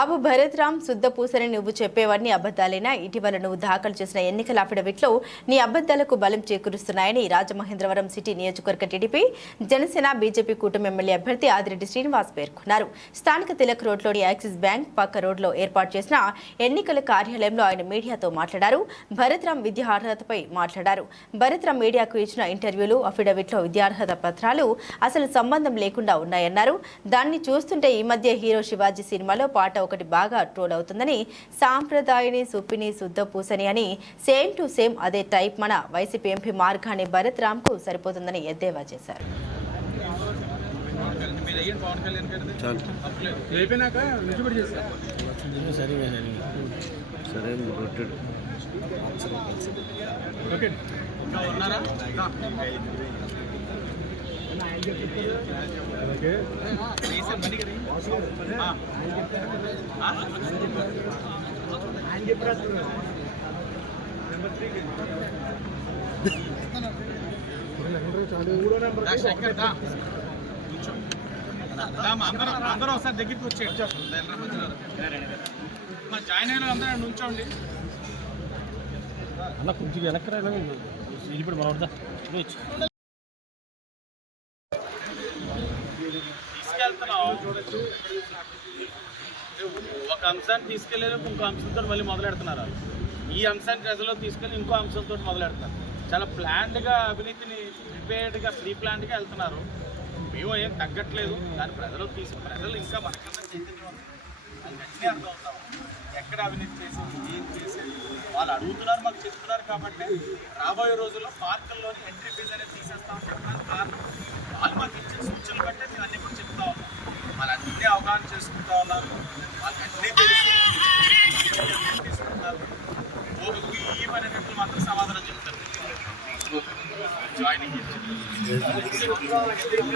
బాబు భరత్రామ్ శుద్ధపూసని నువ్వు చెప్పేవన్నీ అబద్ధాలేనా? ఇటీవల నువ్వు దాఖలు చేసిన ఎన్నికల అఫిడవిట్లో నీ అబద్ధాలకు బలం చేకూరుస్తున్నాయని రాజమహేంద్రవరం సిటీ నియోజకవర్గ టీడీపీ జనసేన బీజేపీ కూటమి ఎమ్మెల్యే అభ్యర్థి ఆదిరెడ్డి శ్రీనివాస్ పేర్కొన్నారు. స్థానిక తిలక్ రోడ్లోని యాక్సిస్ బ్యాంక్ పక్క రోడ్లో ఏర్పాటు చేసిన ఎన్నికల కార్యాలయంలో ఆయన మీడియాతో మాట్లాడారు. భరత్రామ్ విద్యార్హతపై మాట్లాడారు. భరత్రామ్ మీడియాకు ఇచ్చిన ఇంటర్వ్యూలు అఫిడవిట్లో విద్యార్హత పత్రాలు అసలు సంబంధం లేకుండా ఉన్నాయన్నారు. దాన్ని చూస్తుంటే ఈ మధ్య హీరో శివాజీ సినిమాలో పాట ఒకటి బాగా ట్రోల్ అవుతుందని సాంప్రదాయని సుప్పిని శుద్ధ పూసని అని సేమ్ టు సేమ్ అదే టైప్ మన వైసీపీ ఎంపీ మార్గాన్ని భరత్ రామ్కు సరిపోతుందని ఎద్దేవా చేశారు. సరే ఓకే అందరూ ఒకసారి దగ్గరికి వచ్చేయండి జాయిన్ అయిన అందరూ నుంచోండి. అన్న కొంచెం వెనక్కి రా ఇప్పుడు మనవడదా చూడొచ్చు ఒక అంశాన్ని తీసుకెళ్ళారు ఇంకో అంశంతో మళ్ళీ మొదలెడుతున్నారు? ఈ అంశాన్ని ప్రజల్లో తీసుకెళ్ళి ఇంకో అంశంతో మొదలెడతారు చాలా ప్లాన్డ్గా అవినీతిని ప్రిపేర్డ్గా ప్రీ ప్లాన్డ్గా వెళ్తున్నారు. మేము ఏం తగ్గట్లేదు. దాని ప్రజలు తీసుకు ప్రజలు ఇంకా మనకన్నా చైతన్యం వాళ్ళకి అర్థం అవుతాం ఎక్కడ అవినీతి చేసేది ఏం చేసేది? వాళ్ళు అడుగుతున్నారు మాకు చెప్తున్నారు కాబట్టి రాబోయే రోజుల్లో పార్కుల్లోని ఎంట్రీ ఫీజు అనేది తీసేస్తాం అవగాహన చేసుకుంటా ఉన్నారు. వాళ్ళకి అన్నీ తెలుసు. తీసుకుంటున్నారు ఈ పని మాత్రం సమాధానం చెప్తారు. జాయినింగ్